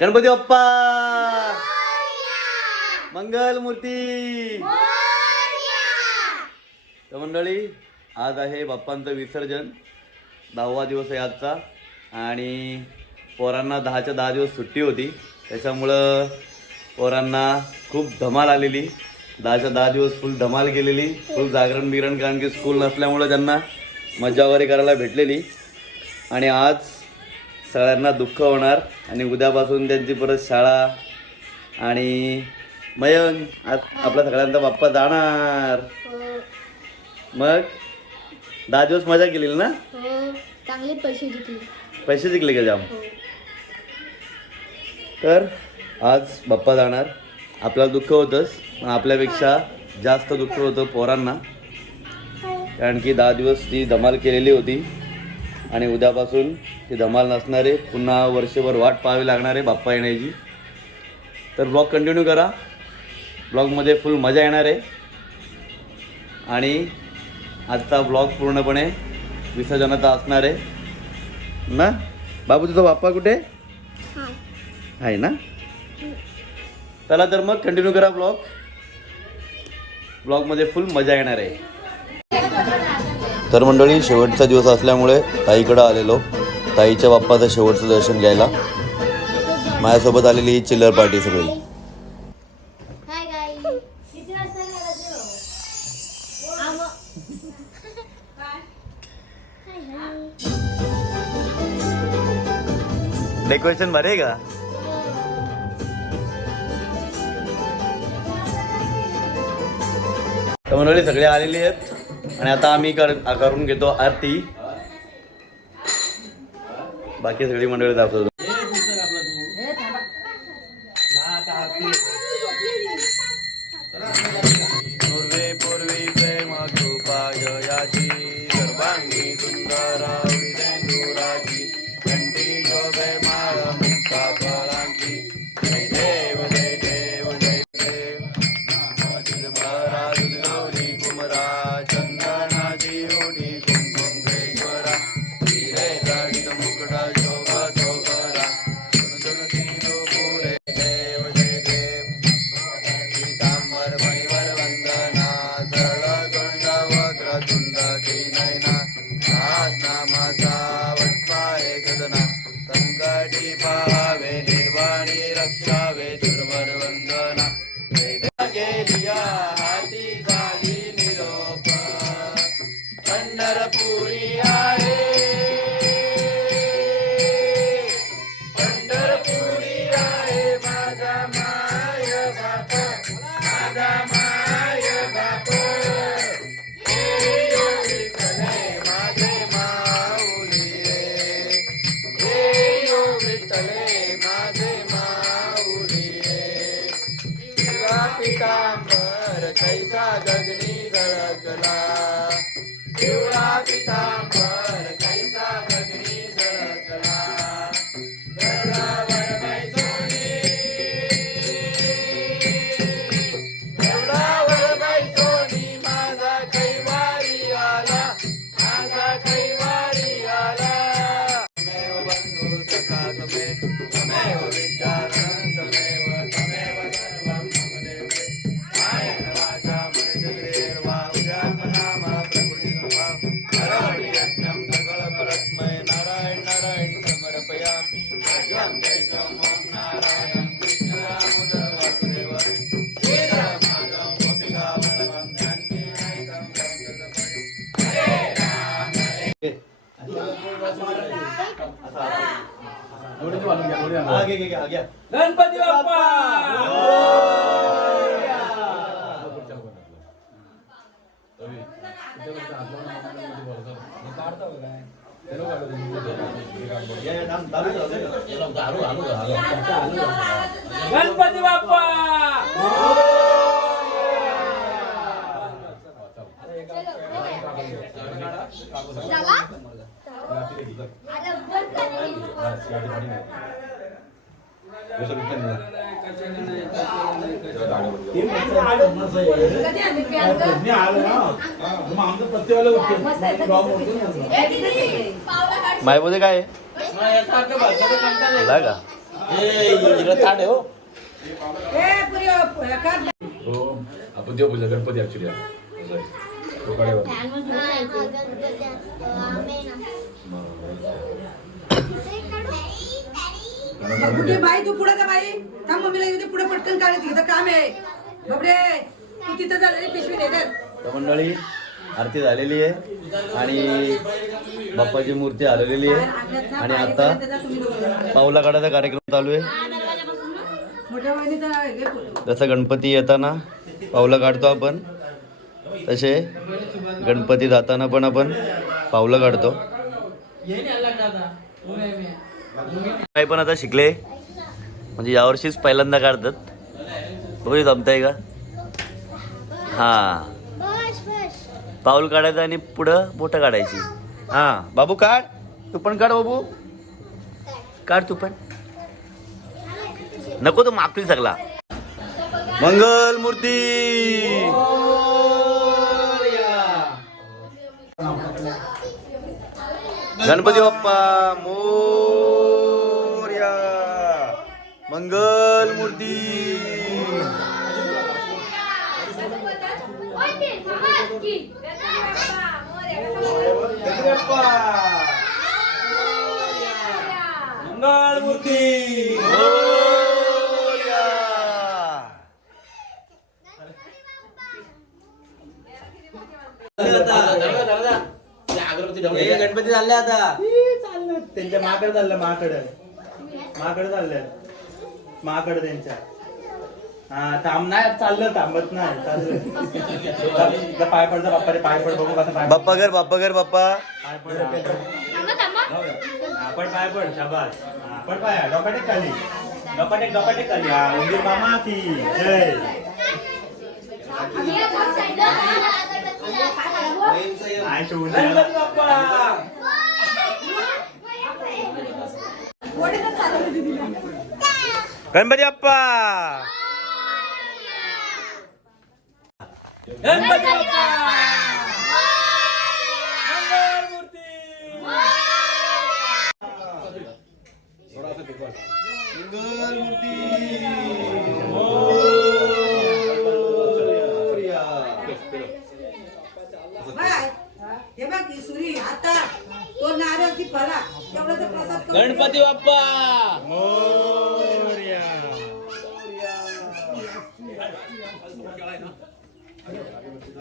गणपती बाप्पा! मंगल मूर्ती तर मंडळी आज आहे बाप्पांचं विसर्जन दहावा दिवस आहे आजचा. आणि पोरांना दहाच्या दहा दिवस सुट्टी होती. त्याच्यामुळं पोरांना खूप धमाल आलेली. दहाच्या दहा दिवस फुल धमाल केलेली. फुल जागरण बिगरण कारण की स्कूल नसल्यामुळं त्यांना मजा वगैरे करायला भेटलेली. आणि आज सगळ्यांना दुःख होणार आणि उद्यापासून त्यांची परत शाळा आणि मयंक आज आपला सगळ्यांचा बाप्पा जाणार. मग दहा दिवस मजा केलेली ना? हो चांगले पैसे जिंकले. पैसे जिंकले का जाम? हो. तर आज बाप्पा जाणार. आपल्याला दुःख होतंच पण आपल्यापेक्षा जास्त दुःख होतं पोरांना. कारण की दहा दिवस ती धमाल केलेली होती. आणि उद्यापासून ती धमाल नसणार पुन्हा वर्षभर वाट पाहावी लागणार आहे बाप्पा येण्याची. तर ब्लॉग कंटिन्यू करा. ब्लॉगमध्ये फुल मजा येणार आहे. आणि आजचा ब्लॉग पूर्णपणे विसर्जनाचा असणार आहे. ना? बाबू तुझा बाप्पा कुठे? आहे ना? चला तर मग कंटिन्यू करा ब्लॉग ब्लॉगमध्ये फुल मजा येणार आहे. तर मंडळी शेवटचा दिवस असल्यामुळे ताईकडं आलेलो. ताईच्या बाप्पाचं शेवटचं दर्शन घ्यायला. माझ्यासोबत आलेली ही चिल्लर पार्टी सगळी. डेकोरेशन बरे आहे का? तर मंडळी सगळे आलेली आहेत. आणि आता आम्ही कर करून घेतो आरती. बाकी सगळी मंडळी दाखवतो. गणपती बाप्पा! झाला मायमध्ये काय? का? हो. आपण देव पूजा गणपती ऍक्च्युली कुठे बाई? तू पुढे का बाई. त्या मम्मीला येऊ दे पुढे पटकन इथं काम आहे. बापरे. तू तिथं झालेली पिशवी तर मंडळी आरती झालेली आहे आणि बाप्पाची मूर्ती आलेली आहे. आणि आता पावला काढायचा कार्यक्रम चालू आहे. जसं गणपती येताना पावलं काढतो आपण तसे गणपती जाताना पण आपण पावलं काढतो. काही पण आता शिकले. म्हणजे यावर्षीच पहिल्यांदा काढतात. बघू जमताय का? हा. पाऊल काढायचं आणि पुढं बोटं काढायची. हा. बाबू काढ. तू पण काढ बाबू. काढ तू पण. नको तू मागतील सगळा. मंगल मूर्ती गणपती बाप्पा मोर्या मंगल मूर्ती मंगळ मूर्ती. गणपती चालले आता. चाललं. त्यांच्या माकडे चाललं माकडं. माकडे चाललं माकडं त्यांच्या. हा थांब नाही चाललं थांबत नाही चाललं. पाय पडचा बाप्पा रे पाय पड बघू कसं पाय बाप्पा घर बाप्पा घर बाप्पा. पाय पड हा, पड पाय पड शाबास. पड पाय डोकाटेक खाली. डोकाटेक डोकाटेक खाली. हा उंदीर मामा की जय. तो उंदीर. गणपती बाप्पा गणपती हे बघ ही सुरी आता तो नारळ ती फळा तेवढा तर प्रसाद करून गणपती बाप्पा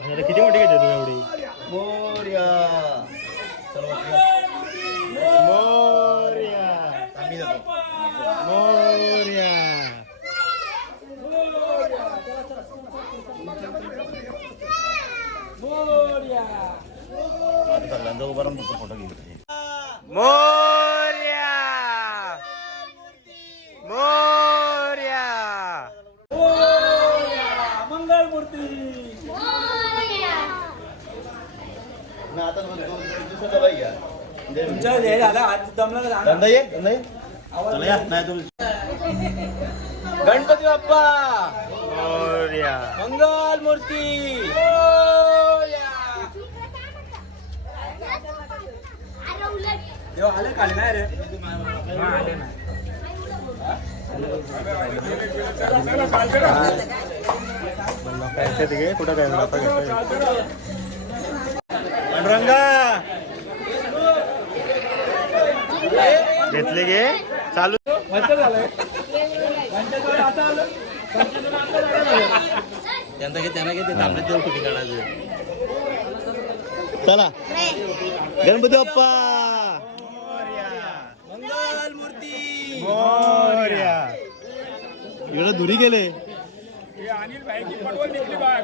किती मोठी घेते तू एवढी? मोर्या. मोर्या. मोर्या. सगळ्यांचा राहून फोटो घेतो मोर्या मोर्या मंगळ मूर्ती आता दुसरा बाई घ्या तुमच्या हे झालं आज जमलं का झालं? धंदा ये धंदा ये चला या नाही तुम्ही गणपती बाप्पा मंगल मूर्ती देव आले खाली नाही रे आले ना कुठं काय घेतले गे. चालू. पंचर झालंय पंचर आता आलं त्यांना घे त्यांना घे ते तांबड्यात देऊ कुठे काढायचं? चला. गणपती बाप्पा. मंगल मूर्ती. मोर्या. इकडे धुरी गेले. अनिल भाई की पटवल निकली बाहर.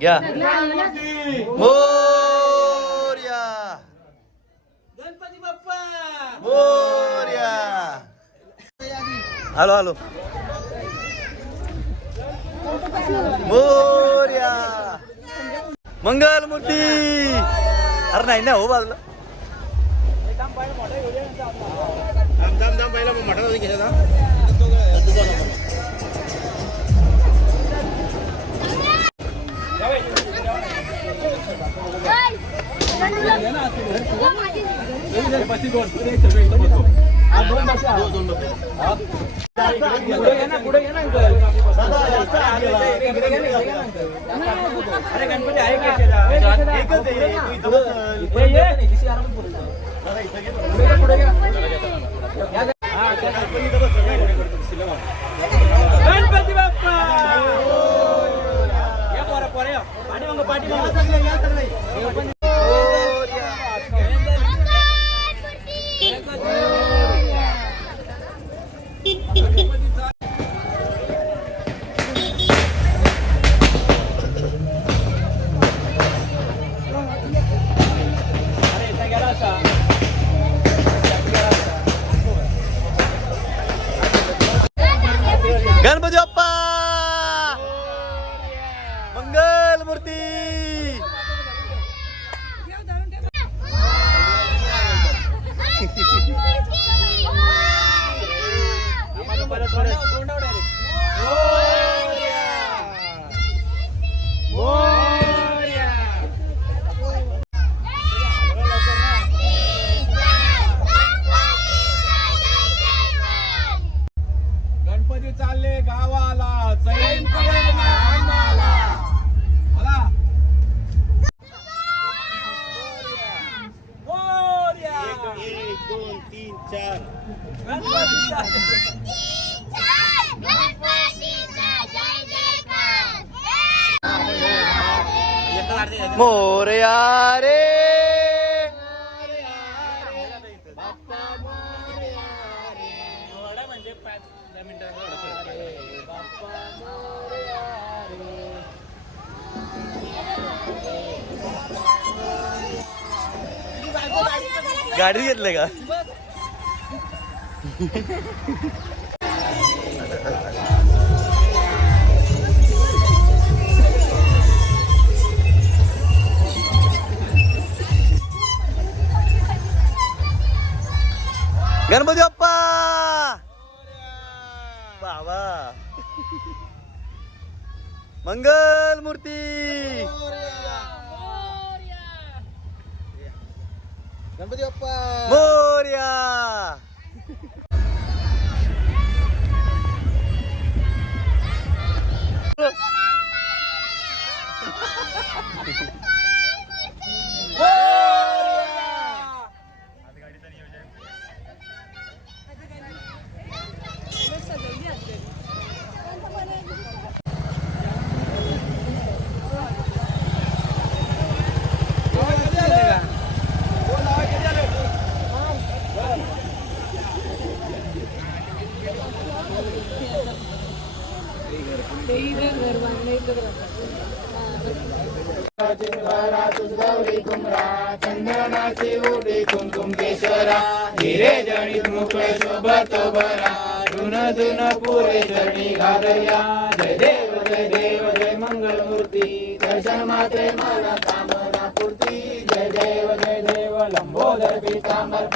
घ्या. मोर्या. गणपती बाप्पा मोर्या. Hello hello. मोर्या. मंगल मूर्ती. अरे नाही ना हो बाजूला. अरे गणपती आहे का मंगल मूर्ती गणपती चालले गावाला चैन पडेल ना आम्हाला मला एक दोन तीन चार मोरया रे म्हणजे पाच दहा गाडी घेतले का? गणपती बाप्पा! मंगल मूर्ती गणपती बाप्पा मोर्या हिरे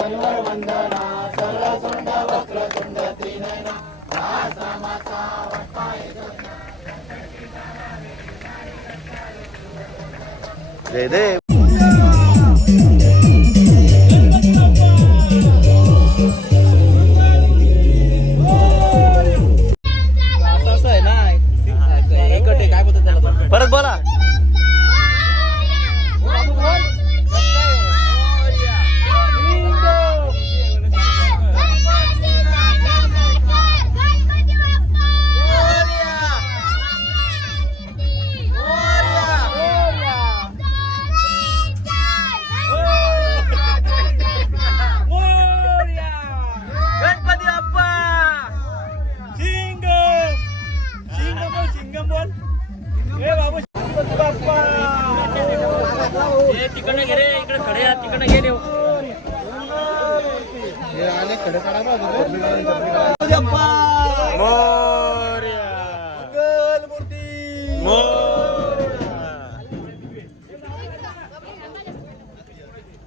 पीतांबर वंदना सरळ सोंड वक्र तुंड त्रिनयना माता वटपाय जय देव।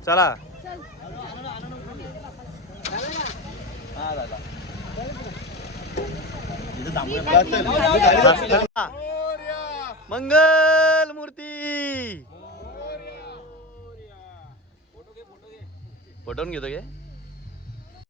चला. मंगल मूर्ती. फोटोन घेतो गे.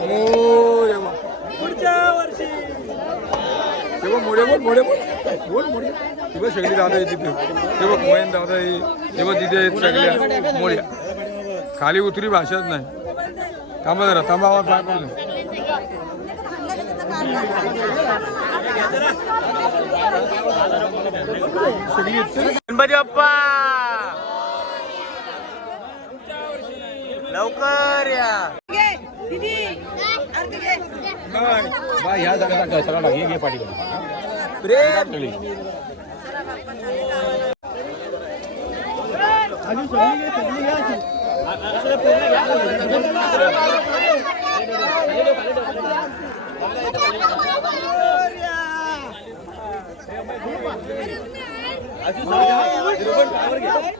मोरे बा. पुढच्या वर्षी. तेव्हा मोडे बोल मोडे बोल. बोल मोडे. तेव्हा सगळी दादा आहे तिथे. तेव्हा मोयन दादा आहे तेव्हा तिथे आहेत सगळ्या. मोड्या खाली उतरी भाषाच नाही. थांबा जरा थांबा आवाज काय गणपती बाप्पा! लवकर या. ಬಾ ಯಾವ ಜಾಗ ಸರಳ ಹೇಗೆ ಪಾಟಿ ಪ್ರೇಮ್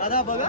ಅದೇ ಬघा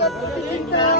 बाप्पा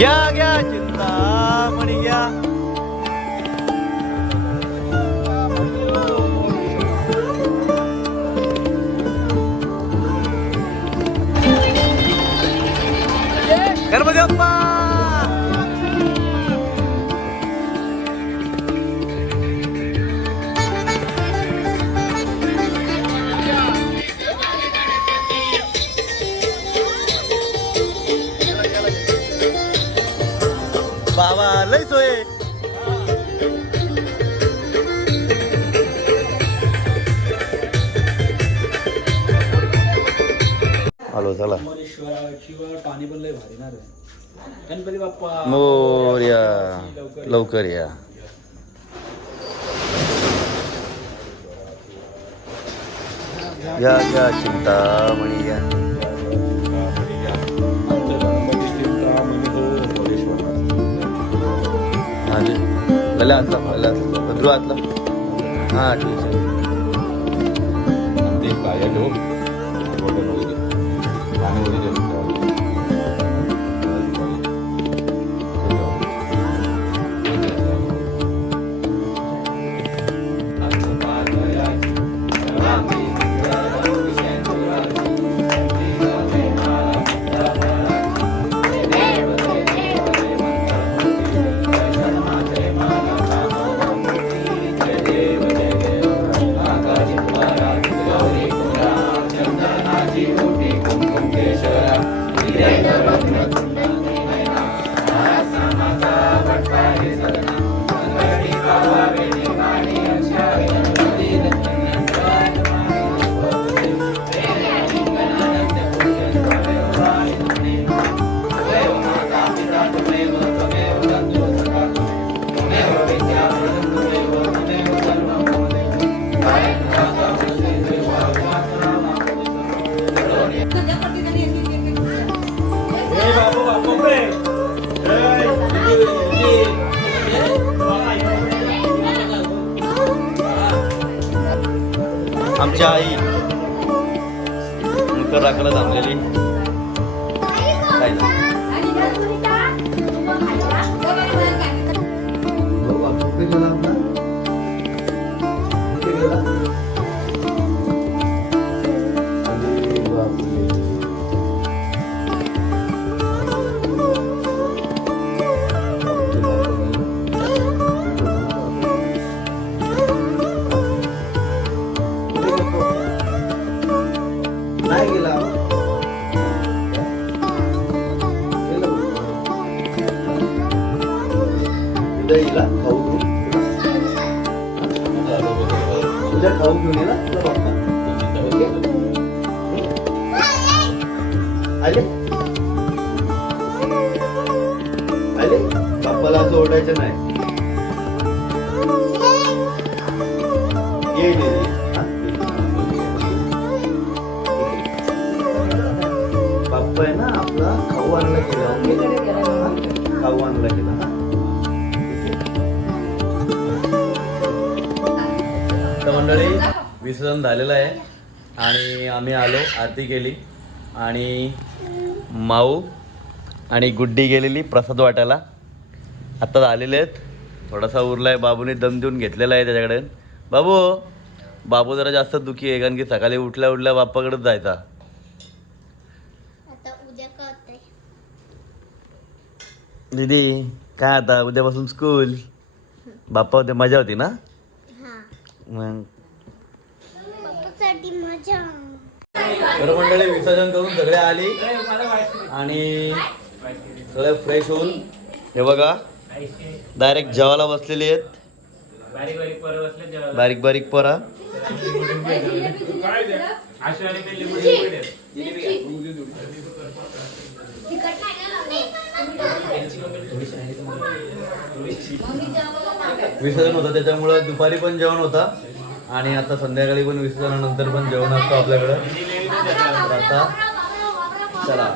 घ्या घ्या चला पाणी पण लय भारी ना रे. गणपती बाप्पा मोर्या लवकर या. या. या चिंतामणी या. हा जी. लल्या आतला लल्या आतला. भद्रू आतला. हा ठीक आहे. 咱们这里 मंडळी विसर्जन झालेलं आहे. आणि आम्ही आलो आरती केली. आणि माऊ आणि गुड्डी गेलेली प्रसाद वाटायला. आत्ताच आलेले आहेत. थोडासा उरला आहे बाबूने दम देऊन घेतलेला आहे त्याच्याकडे. बाबू बाबू जरा जास्त दुखी आहे कारण की सकाळी उठल्या उठल्या बाप्पाकडेच जायचा. दीदी काय आता? उद्यापासून स्कूल बाप्पा होते मजा होती ना? मग पप्पासाठी मजा. तर मंडळी विसर्जन करून सगळे आली. आणि सगळे फ्रेश होऊन हे बघा डायरेक्ट जेवायला बसलेले आहेत. बारीक बारीक परा पोरा. विसर्जन होतं त्याच्यामुळं दुपारी पण जेवण होतं. आणि आता संध्याकाळी पण विसर्जनानंतर पण जेवण असतं आपल्याकडं. आता चला.